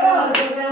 Come on.